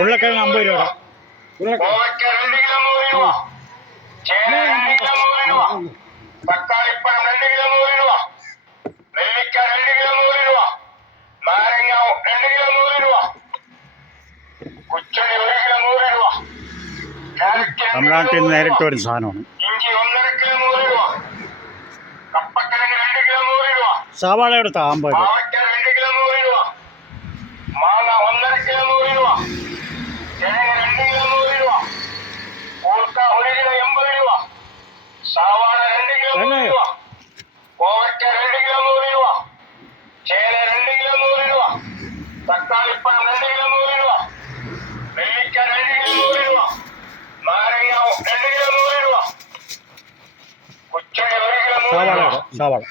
ഉരുളക്കിഴങ്ങ് 50 രൂപ. കോവയ്ക്ക 2 കിലോ 100 രൂപ. ചേന 2 കിലോ 100 രൂപ. തക്കാളിപ്പഴം 2 കിലോ 100 രൂപ. നെല്ലിക്ക 2 കിലോ 100 രൂപ. നാരങ്ങ 2 കിലോ 100 രൂപ. കുച്ചടി 1 കിലോ 100 രൂപ. തമിഴ്നാട്ടിൽ നിന്ന് നേരിട്ട് ഒരു സാധനമാണ്. ഇഞ്ചി 1.5 കിലോ 100 രൂപ. കപ്പക്കിഴങ്ങ് 2 കിലോ 100 രൂപ. സവാള എടുത്താ 50 രൂപ. പാവയ്ക്ക 2 കിലോ 100 രൂപ. മാങ്ങ 1.5 കിലോ 100 രൂപ. കിഴങ്ങ് 2 കിലോ 100 രൂപ. കൂർക്ക 1 കിലോ 80 രൂപ. സവാള 2 കിലോ 100 രൂപ. കോവയ്ക്ക 2 കിലോ 100 രൂപ. ചേന 2 കിലോ 100 രൂപ. തക്കാളിപ്പഴം 2 കിലോ 100 രൂപ. നെല്ലിക്ക 2 കിലോ 100 രൂപ. നാരങ്ങ 2 കിലോ 100 രൂപ. കുച്ചടി 1 കിലോ 100 രൂപ. സവാള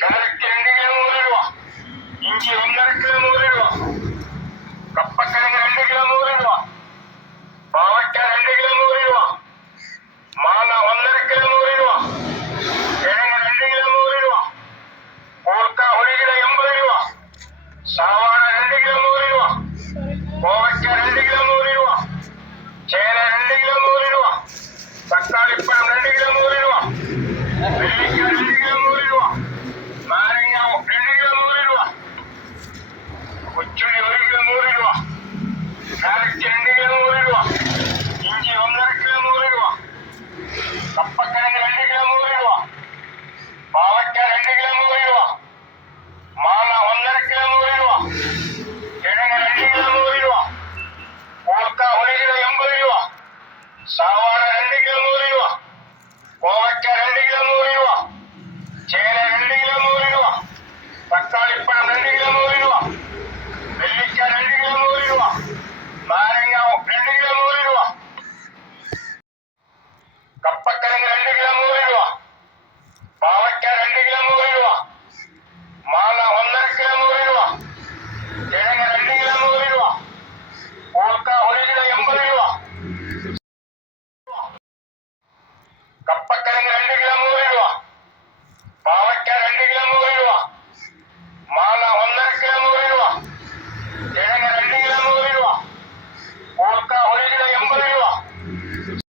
ക്യാരറ്റ് 2 കിലോ 100 രൂപ. ഇഞ്ചി 1.5 കിലോ 100 രൂപ. കപ്പക്കിഴങ്ങ്